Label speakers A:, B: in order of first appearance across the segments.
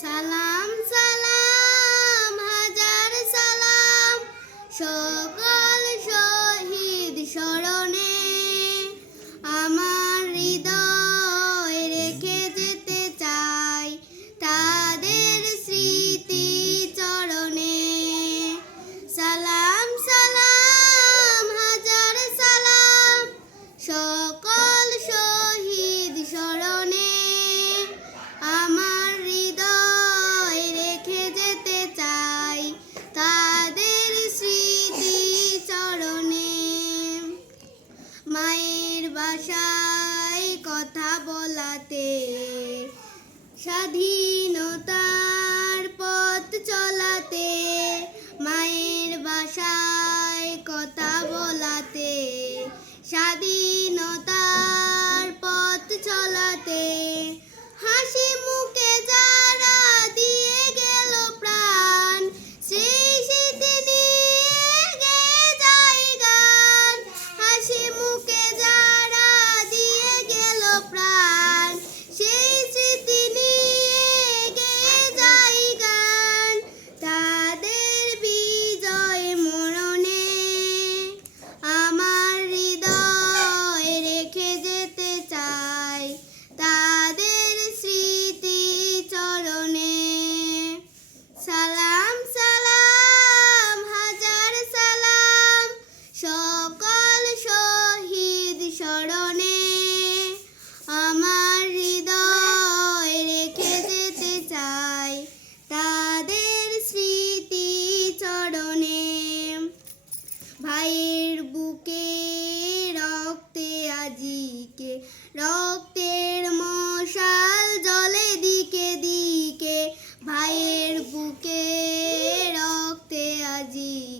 A: 萨拉。ভাষায় কথা বলাতে স্বাধীনতা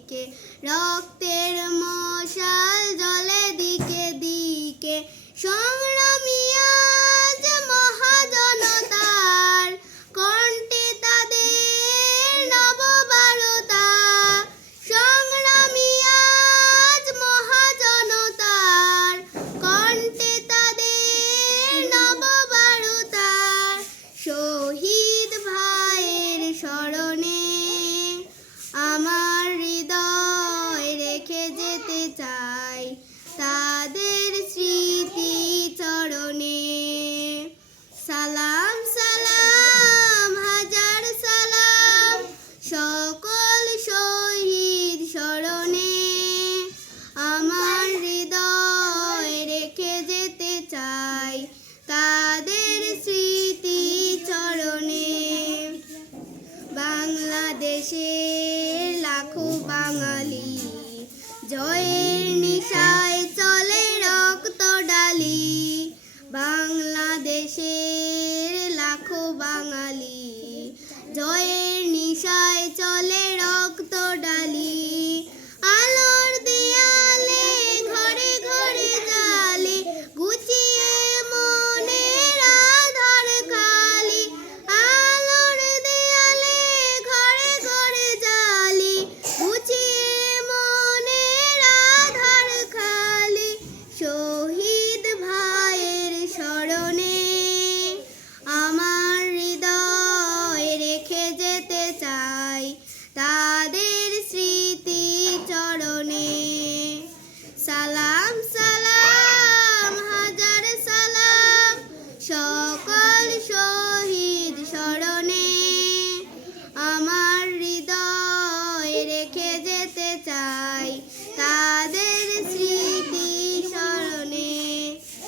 A: দিকে রক্তের বাঙালি। জয় した。